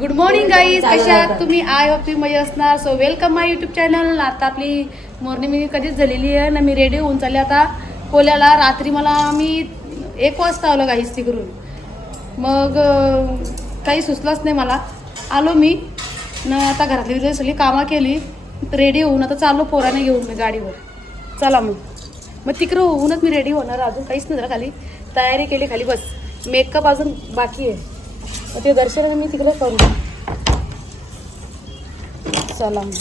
Good morning guys कशा आहात तुम्ही? आय होप तुम्ही मजा असणार. So welcome my YouTube channel आता आपली मॉर्निंग मी कधीच झालेली आहे ना मी रेडी होऊन चालले आता. कोल्याला रात्री मला मी एक वाजता आलो गाईज तिकडून. मग काही सुचलंच नाही मला. आलो मी. न आता घरातली सगळी कामं केली. रेडी होऊन आता चाललो पोराने घेऊन मी गाडीवर. चला मग. मग तिकडं होऊनच मी रेडी होणार. अजून काहीच नाही झालं खाली. तयारी केली खाली बस. मेकअप अजून बाकी आहे. मग ते दर्शन मी तिकडे करू चला मग.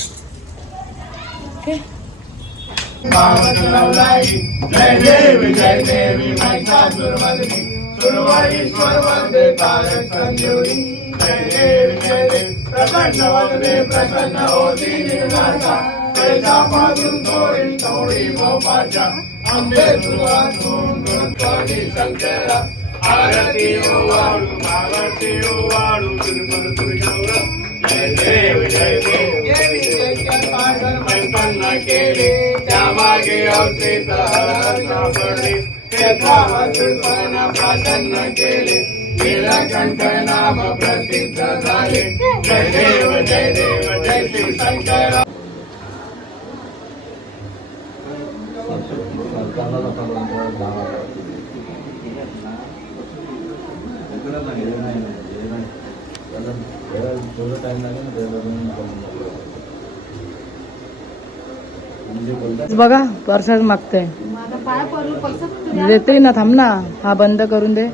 ओके गुरुवाईश्वर वंदे तारक संजीवनी जय देव जय देव प्रसन्न वंदे प्रसन्न होती निर्माता पैशापासून थोडी थोडी मोपाच्या आंबे तुळातून दुर्गाडी संकेला आरती ओवाळू आरती ओवाळू गुरुवर तुझ्यावर जय देव जय देव केले त्या मागे अवचेत हर सापडले क्षेत्रापासून प्राधान्य केले नाम प्रसिद्ध झाले जय देव जय बघा परसाद मागतोय माझा पाय पडलो पैसा देते ना थांब ना. हा बंद करून दे.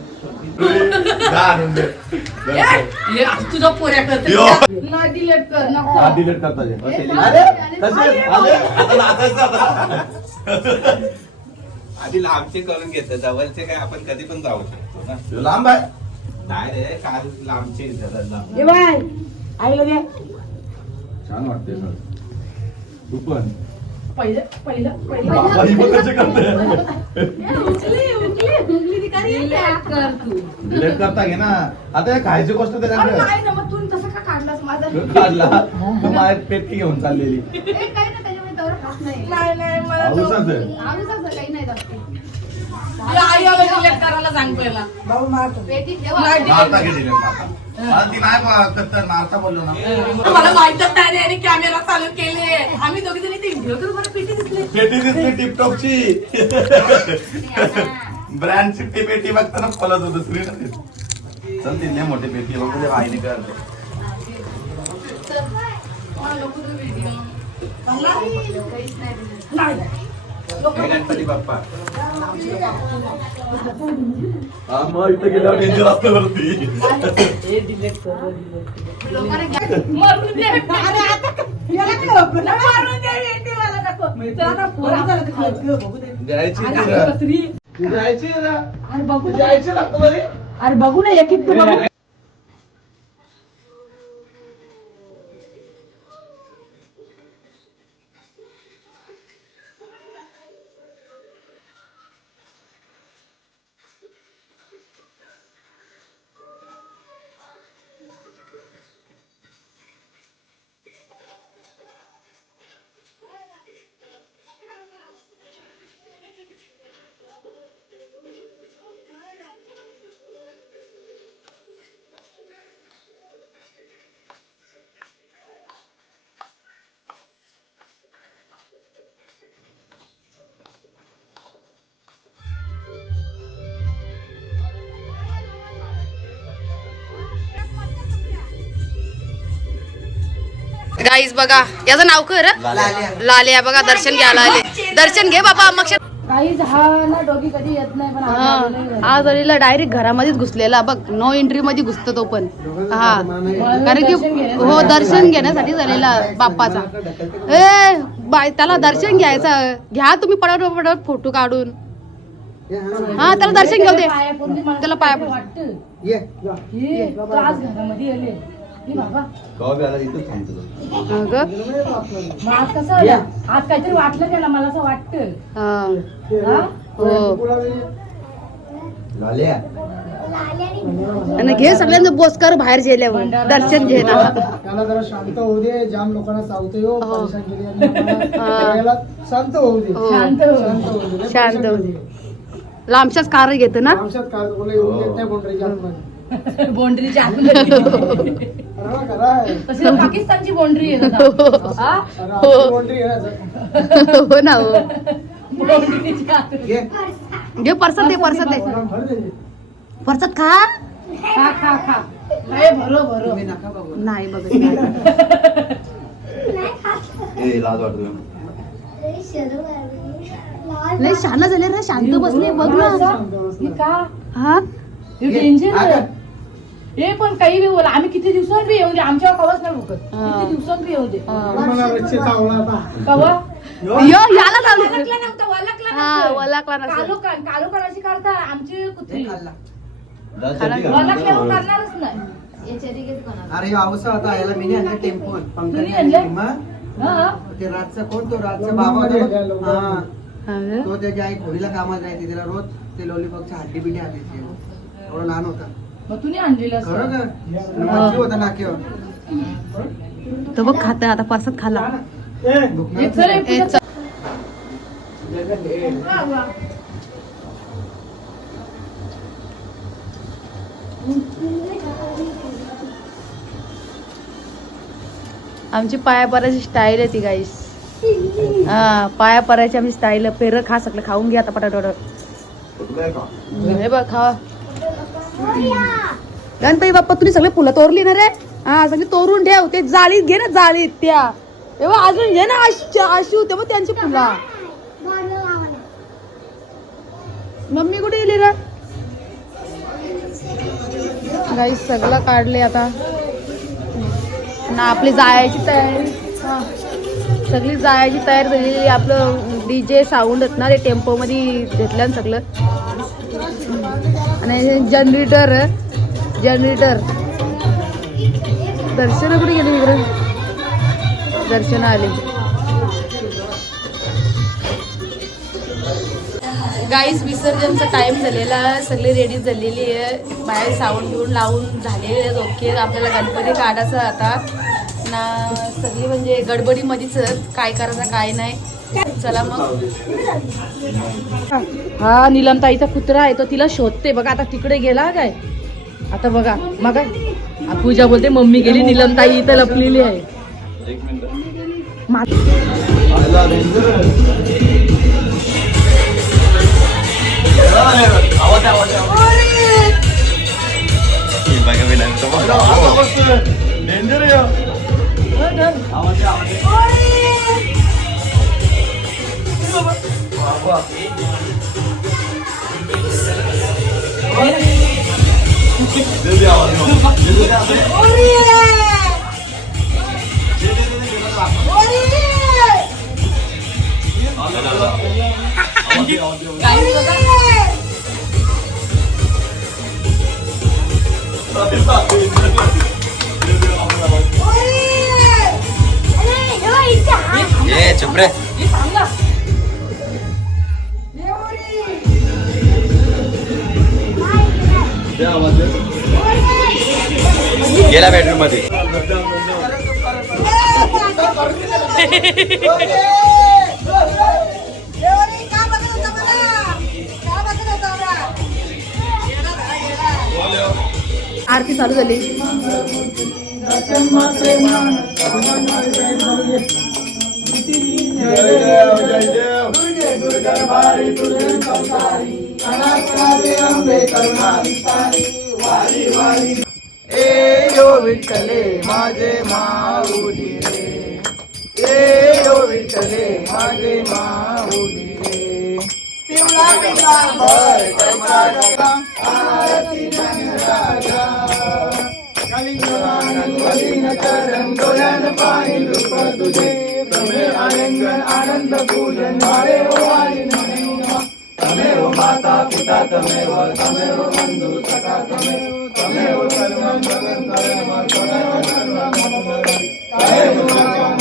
तुझा पोऱ्या करते नाही डिलेट कर नको. आधी लांबचे करून घेतलं जवळचे काय आपण कधी पण जाऊ शकतो ना. लांब आहे. नाही रे काय लांबचे लांब. छान वाटते सर. तू पण. पहिलं पहिलं डिलेट करता? घे ना. आता हे खायची गोष्ट त्याच्याकडे नाही ना मग तू कसं का काढलास? माझा काढला. तू माझ्या पेटकी घेऊन चाललेली. नाही. नाही मला आहे काही नाही जास्त आई करायला सांग पहिला मारतो. मारता. मारता ती नाही बा- कत्तर मारता बोललो ना. मला माहितच नाही आणि कॅमेरा चालू केले. आम्ही दोघी जणी ते व्हिडिओ करून मला पिटी दिसली. पेटी दिसली टिपटॉपची. ब्रँड ची पेटी बघताना फलत होत श्री चल ती लय मोठी पेटी बघ तुझ्या आईने करते. हे गणपती बाप्पा. हा मग इथे गेल्यावर डेंजर असतं वरती. डिलेट कर लोकांना घ्या. मारून दे अरे आता गाईज बघा. याचं नाव कर लाल्या. बघा दर्शन घ्यायला आले. दर्शन घे बाबा मग हा ना दोघी कधी येत नाही पण आता आलेला आहे. आज अलीला डायरेक्ट घरामध्येच घुसलेला. बघ नो एंट्री मध्ये घुसतो तो पण. हा. कारण की हो दर्शन घेण्यासाठी झालेला बाप्पाचा. ए बाय त्याला दर्शन घ्यायचं. घ्या तुम्ही पटापट पटापट फोटो काढून. हा त्याला दर्शन घेऊ दे. त्याला पाया. आज आले अगं, मग? कसं काहीतरी वाटलं त्याला मला असं वाटतं. हा. हा? हो. लाल्या. आणि घे सगळ्यांचं बोसकर बाहेर गेल्यावर दर्शन घे ना. त्याला जरा शांत होऊ दे. जाम लोकांना चावतोय हो. हो. परेशान केली. हा. शांत होऊ दे. हो. शांत होऊ दे. शांत होऊ. दे. लांबच्याच कार घेतो ना? आमच्यात काय बोलले येऊन नाही करा तशी पाकिस्तानची ना हा? बोंडरी आहे ना. हो ना हो आत. घे. परसात दे परसात दे. परसात खा खा खा खा भरो भरो नका बघू. नाही बघत नाही. शाना झाले रे शांत बसले बघ ना शांत. हे का हा हे डेंजर आहे हे पण काही बी बोला. आम्ही किती दिवसांत बी येऊ दे. आमच्यावर कवाच नाही भुकत. किती दिवसांत बी येऊ दे. कवा? यो. याला चालू वलकला नव्हता वलकला हा नसेल. वलाकला नसेल कालोखान कालोखानाची काढता आमची कुत्री. खाला. वलकल्यावर करणारच नाही. अरे होता याला मी आणलं टेम्पो आणलं? हा. ते रातचा कोण? तो रातचा बाबा तो- हा. हा. त्याच्या आई घोडीला कामाला जायची त्याला रोज ते लॉलीपॉपच्या हड्डी बिड्डी आणायची एवढा लहान होता. मग तुम्ही आणलेलं खरं असतं. का मच्छी होता नाक्यावर. तो बघ खात आता परसात खाला. ए, हे चल, हे ए, पुढं चल. वा, वा. आमची पाया परायची स्टाईल आहे ती गाईस हा पाया परायची आमची स्टाईल पेर खा सगळं खाऊन घ्या आता पटापट. हे बघ खा गणपती बाप्पा तुम्ही सगळे फुलं तोरली ना रे? हा सगळी तोरून ठेव ते जाळीत घे ना जाळीत त्या. तेव्हा अजून घे ना आशू तेव्हा त्यांची फुला. मम्मी कुठे गेली रे? गाई सगळं काढले आता. ना आपली जायची तयारी. सगळी जायची तयारी झालेली आपलं डी जे साऊंड आहेत ना रे टेम्पो मध्ये घेतलं ना सगळं. आणि जनरेटर जनरेटर दर्शन कुठे गेले इकडे? दर्शन आले. गाईस विसर्जनचा टाईम झालेला सगळी रेडी झालेली आहे. बाहेर साऊंड घेऊन लावून झालेले आहेत. ओके आपल्याला गणपती काढायचं आता. ना सगळी म्हणजे गडबडीमध्येच काय करायचं काय नाही. चला मग. हा निलमताईचा कुत्रा आहे तो तिला शोधते. बघा आता तिकडे गेला काय? आता बघा मग पूजा बोलते मम्मी गेली निलमताई इथं लपलेली आहे. एक ये चुप रे हे थांब गेला बेडरूममध्ये आरती चालू झाली. वारी वारी यो विठ्ठले माझे माऊली रे. यो विठ्ठले माझे माऊली रे. पिवळा पितांबर गंगा, आरती डोळ्यान पाणी रूप तुझे. तमे आलिंगन आनंद पूजन मारे वाली नमः. तमेव माता पिता तमेव तमेव बंधु सखा तमेव तमेव सर्वं जगत् तमेव तमेव सर्वं मम वदति. तमेव सर्वं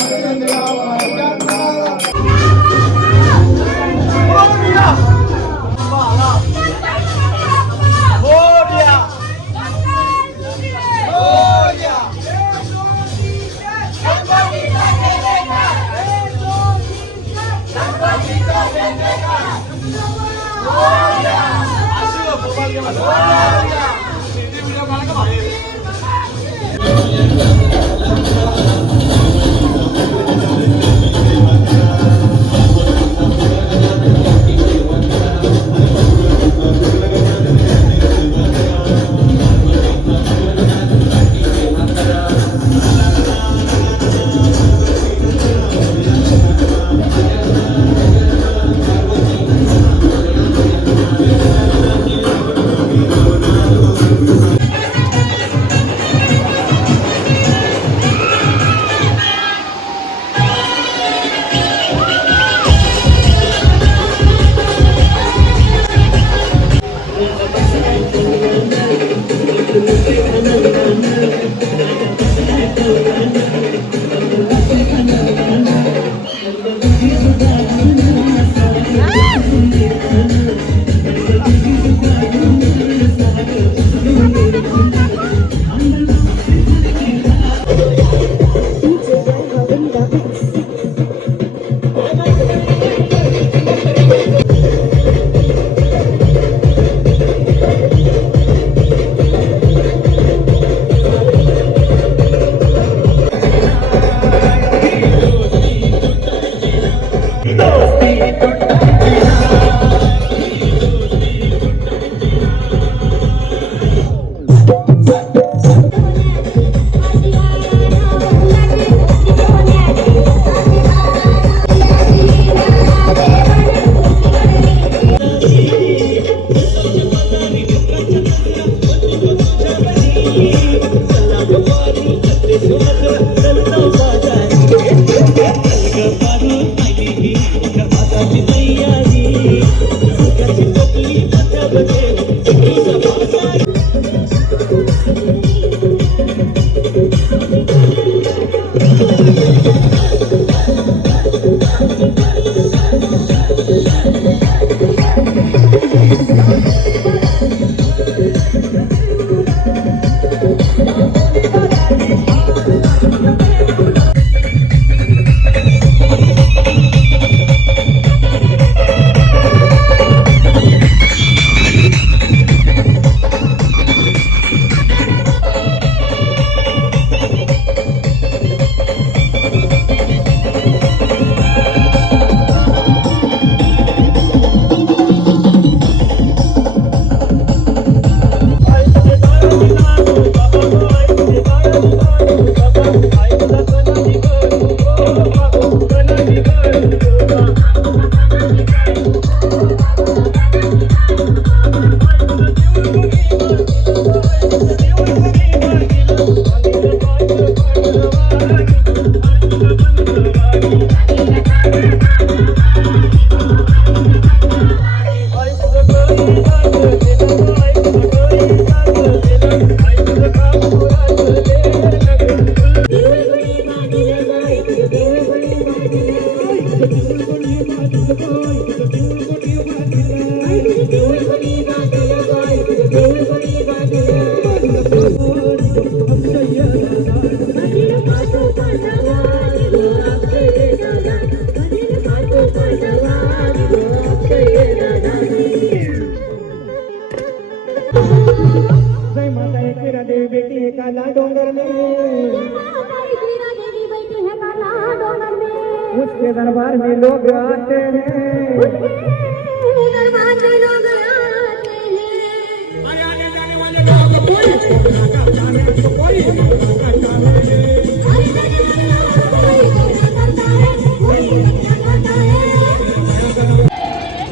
जय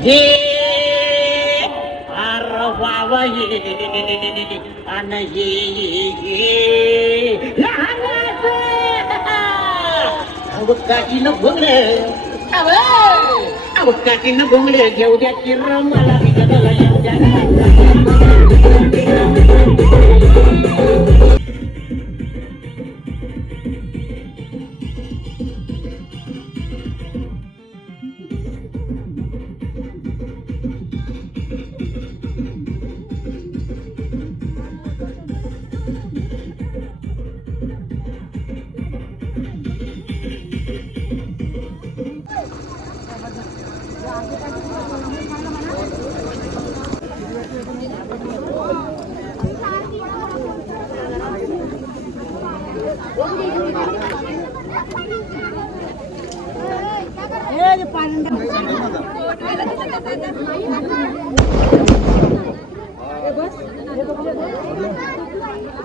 हे अरे बाबा ये अन ये ये लहानाचं अवकाशीनं भोंगडे. अवकाशीनं भोंगडे. घेऊ द्या किर मला विकताला येऊ द्या.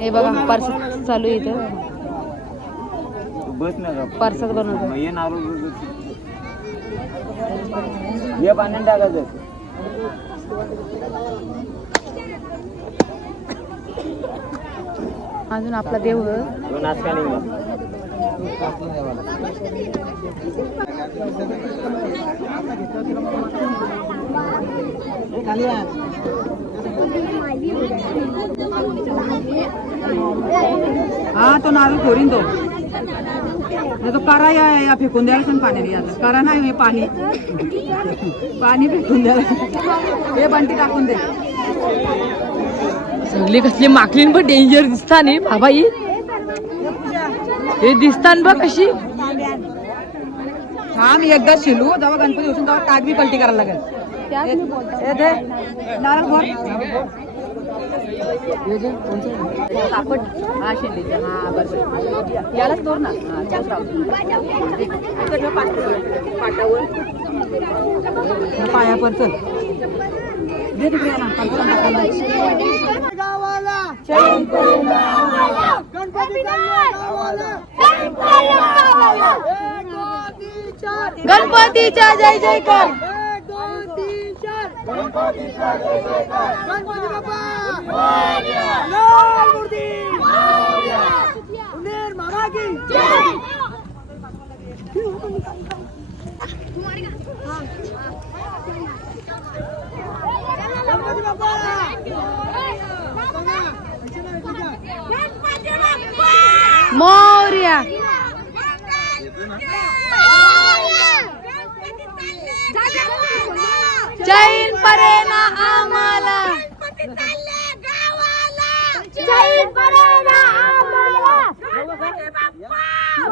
हे बघा पर्स चालू आहे इथं. बस ना का? पर्सच बनवतो. ये नारू ये पाण्यात टाकायचं. अजून आपला देव नाचका हा तो नारळ फोडीन तो. तो करा या या फेकून द्यायला सांग पाण्याने आता. करा नाही हे पाणी. पाणी फेकून द्यायला. हे बंटी टाकून दे. सगळी कसली माकलीन पण डेंजर दिसता नाही बाबा ही हे दिसतान बघ कशी. हा मी एकदा शिलू. जेव्हा गणपती उसून तेव्हा ताट बी पलटी करायला लागेल. कापड. हा शेंडीचा. हा बरोबर यालाच तोड ना. हा, त्यालाच लाव. एक- इकडं ठेव पाठ- पाटावर हा, पायावर चल दे तिकडे याला, पालखीला टाकायला. गणपतीच्या जय जयकार मोर्या जैन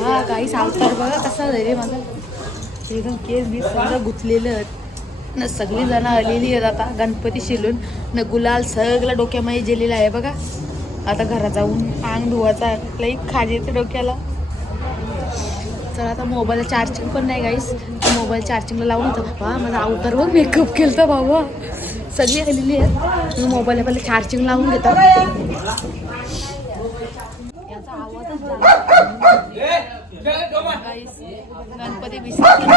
हा काही सावकार बघा कसा रे माझा. एकदम केस बीस सगळं गुंतलेलं न सगळी जण आलेली आहेत आता. गणपती शिलून. न गुलाल सगळं डोक्यामध्ये गेलेलं आहे बघा. आता घरात जाऊन अंग धुवायचा लई खाजेते डोक्याला. तर आता मोबाईल चार्जिंग पण नाही गाईस मोबाईल चार्जिंगला लावून होतं बाबा माझा अवतार बघ मेकअप केलं तर बाबा सगळी आलेली आहेत. मी मोबाईलला पहिले चार्जिंग लावून घेतात गणपती विसर्जन.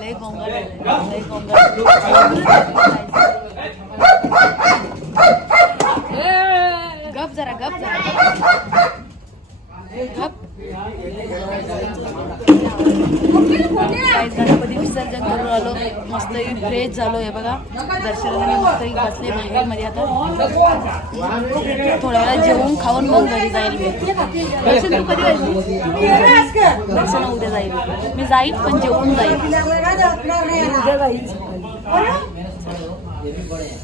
लय गोंगाट लय गोंगाट. गप जरा गप जरा. गप. गणपती विसर्जन करून आलो. मस्त फ्रेश झालो हे बघा. दर्शनाला मस्त बसले बाहेरमध्ये आता. थोड्या वेळा जेवून खाऊन मग घरी जाईल दर्शन उद्या जाईल. मी जाईल पण जेवून जाईल उद्या जाईल